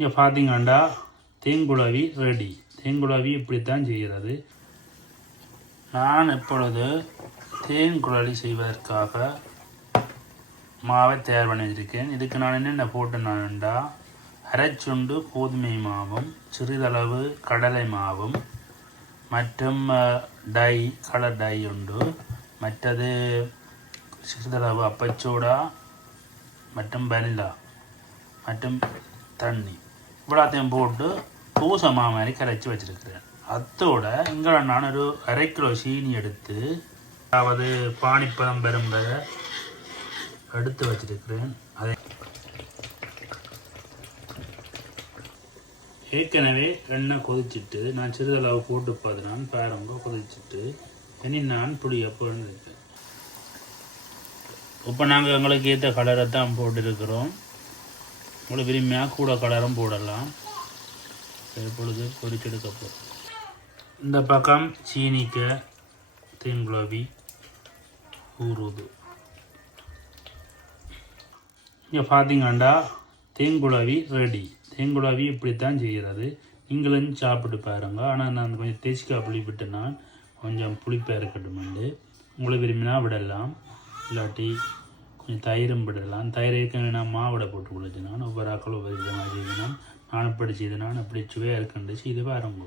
இங்கே பார்த்தீங்கன்னா தேங்குழவி ரெடி. தேங்குழவி இப்படித்தான் செய்கிறது. நான் இப்பொழுது தேன்குழலி செய்வதற்காக மாவை தயார் பண்ணி வச்சுருக்கேன். இதுக்கு நான் என்னென்ன போட்டேன்னா, அரைச்சுண்டு கோதுமை மாவும் சிறிதளவு கடலை மாவும் மற்றும் டை கலர் டை உண்டு, மற்றது சிறிதளவு அப்பச்சோடா மற்றும் வெனிலா மற்றும் தண்ணி இவ்வளோத்தையும் போட்டு பூசை மாதிரி கரைச்சி வச்சுருக்கிறேன். அத்தோட இங்கே நான் ஒரு 1/2 கிலோ சீனி எடுத்து, அதாவது பானிப்பதம் பெரும்பதை எடுத்து வச்சிருக்கிறேன். அதை ஏற்கனவே எண்ணெய் கொதிச்சுட்டு நான் சிறிதளவு போட்டு பார்த்துனான் பாருங்க, கொதிச்சுட்டு இனி நான் புளியப்போ இருக்கேன். இப்போ நாங்கள் எங்களுக்கு ஏற்ற கலரை தான் போட்டுருக்கிறோம். உங்களுக்கு விரும்பியாக கூட கலரும் போடலாம். இப்பொழுது பொரிச்செடுக்கப்போ இந்த பக்கம் சீனிக்க தேங்குழவி ஊறுது. இங்கே பார்த்தீங்கன்னா தேங்குழவி ரெடி. தேங்குழவி இப்படித்தான் செய்கிறது. நீங்களும் சாப்பிட்டு பாருங்க. ஆனால் நான் கொஞ்சம் தேசிக்காய் புளி விட்டுனா கொஞ்சம் புளிப்பாக இருக்கட்டுமெண்டு. உங்களுக்கு விரும்பினா விடலாம், இல்லாட்டி கொஞ்சம் தயிரும் விடலாம். தயிர் ஏற்கனவே நான் மாவிட போட்டு குளிச்சுனா ஒவ்வொரு ஆக்கள் ஒவ்வொரு விதமாக செய்யணும். நான் இப்படி செய்தேன், நான் இப்படி சுவையாக இருக்குன்னு செய்து பாருங்க.